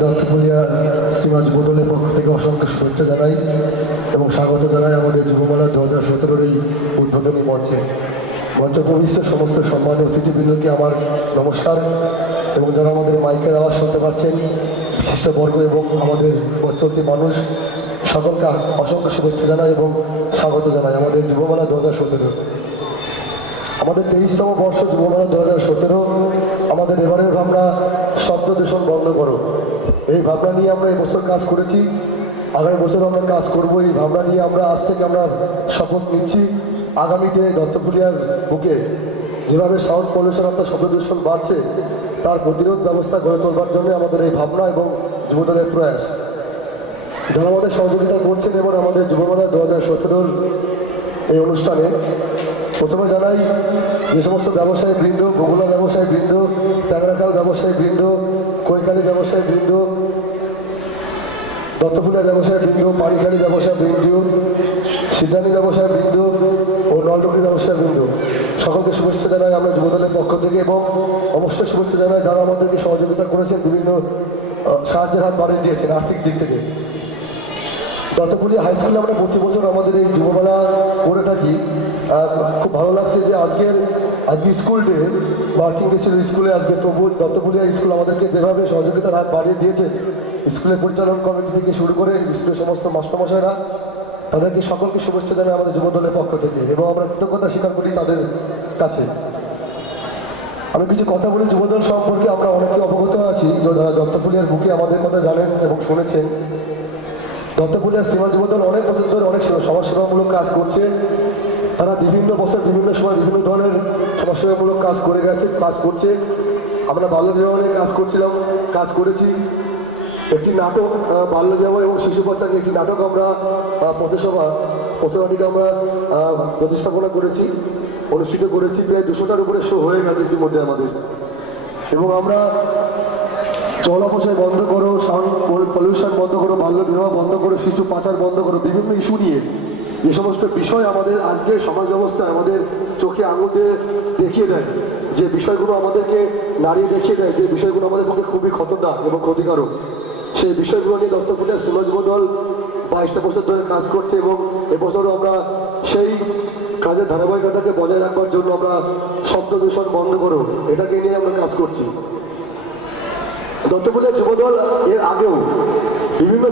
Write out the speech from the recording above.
দত্তপুলিয়া শ্রীমাজ বোদলের পক্ষ থেকে অসংখ্য শুভেচ্ছা জানাই এবং স্বাগত জানাই আমাদের যুবমেলা 2017 এই উদ্বোধনী মঞ্চে। মঞ্চপ্রবিষ্ট সমস্ত সম্মানীয় অতিথিবৃন্দকে আমার নমস্কার এবং যারা আমাদের মাইকের আওয়াজ শুনতে পাচ্ছেন বিশিষ্টবর্গ এবং আমাদের পথচলতি মানুষ সকলকে অসংখ্য শুভেচ্ছা জানাই এবং স্বাগত জানাই আমাদের যুবমেলা 2017। আমাদের 23তম বর্ষ যুবমেলা 2017। আমাদের এবারের ভাবনা শব্দ দূষণ বন্ধ করো, এই ভাবনা নিয়ে আমরা এবছর কাজ করেছি, আগামী বছর আমরা কাজ করব। এই ভাবনা নিয়ে আমরা আজ থেকে আমরা শপথ নিচ্ছি আগামীতে দত্তপুলিয়ার বুকে যেভাবে সাউন্ড পলিউশন অর্থাৎ শব্দ দূষণ বাড়ছে তার প্রতিরোধ ব্যবস্থা গড়ে তোলবার জন্য আমাদের এই ভাবনা এবং যুবদলের প্রয়াস। যারা আমাদের সহযোগিতা করছেন এবং আমাদের যুবমেলা 2017 এই অনুষ্ঠানে প্রথমে জানাই যে সমস্ত ব্যবসায়ী বৃন্দ, বগুলা ব্যবসায়ী বৃন্দ, ট্যাংরাখাল ব্যবসায়ী বৃন্দ, কৈখালী ব্যবসায়ী বৃন্দ, দত্তপুলিয়া ব্যবসায়ী বৃন্দ, পানিখালী ব্যবসায়ী বৃন্দ, সিদ্ধানী ব্যবসায়ী বৃন্দ ও নলডুবরি ব্যবসায়ী বৃন্দ সকলকে শুভেচ্ছা জানাই আমরা যুবদলের পক্ষ থেকে এবং অবশ্যই শুভেচ্ছা জানাই যারা আমাদেরকে সহযোগিতা করেছেন, বিভিন্ন সাহায্যের হাত বাড়িয়ে দিয়েছেন আর্থিক দিক থেকে। দত্তপুলিয়া হাই স্কুলে আমরা প্রতি বছর আমাদের এই যুবমেলা করে থাকি। খুব ভালো লাগছে যে আজকে স্কুল ডে ওয়ার্কিং ডে ছিল স্কুলে, আজকে তবু দত্তপুলিয়া স্কুল আমাদেরকে যেভাবে সহযোগিতার হাত বাড়িয়ে দিয়েছে স্কুলের পরিচালন কমিটি থেকে শুরু করে স্কুলের সমস্ত মাস্টারমশাইরা তাদেরকে সকলকে শুভেচ্ছা জানাই আমাদের যুবদলের পক্ষ থেকে এবং আমরা কৃতজ্ঞতা স্বীকার করি তাদের কাছে। আমি কিছু কথা বলি যুবদল সম্পর্কে। আমরা অনেকে অবগত আছি দত্তপুলিয়ার বুকে আমাদের কথা জানেন এবং শুনেছেন। দত্তপুলিয়া শ্রীমাজ যুবদল অনেক বছর ধরে অনেক সমাজসেবামূলক কাজ করছে। তারা বিভিন্ন বছর বিভিন্ন সময় বিভিন্ন ধরনের সমাজসেবামূলক কাজ করে গেছে, কাজ করছে। আমরা বাল্যবিবাহ নিয়ে কাজ করেছি। একটি নাটক বাল্যবিবাহ এবং শিশু পাচার একটি নাটক আমরা প্রতিমাটিকে আমরা প্রতিস্থাপনা করেছি, অনুষ্ঠিত করেছি। প্রায় 200টার উপরে শো হয়ে গেছে ইতিমধ্যে আমাদের। এবং আমরা জল অপচয় বন্ধ করো, সাউন্ড পলিউশন বন্ধ করো, বাল্যবিবাহ বন্ধ করো, শিশু পাচার বন্ধ করো, বিভিন্ন ইস্যু নিয়ে যে সমস্ত বিষয় আমাদের আজকের সমাজ ব্যবস্থায় আমাদের চোখে আঙুল দিয়ে দেখিয়ে দেয়, যে বিষয়গুলো আমাদেরকে নাড়িয়ে দেখিয়ে দেয়, যে বিষয়গুলো আমাদের পক্ষে খুবই খতরনাক এবং ক্ষতিকারক, সেই বিষয়গুলো নিয়ে দত্তপুলিয়া শ্রীমাজ যুবদল 22টা বছর ধরে কাজ করছে এবং এবছরও আমরা সেই কাজের ধারাবাহিকতাকে বজায় রাখবার জন্য আমরা শব্দ দূষণ বন্ধ করো এটাকে নিয়ে আমরা কাজ করছি। দত্তপুলিয়া যুবদল এর আগেও বিভিন্ন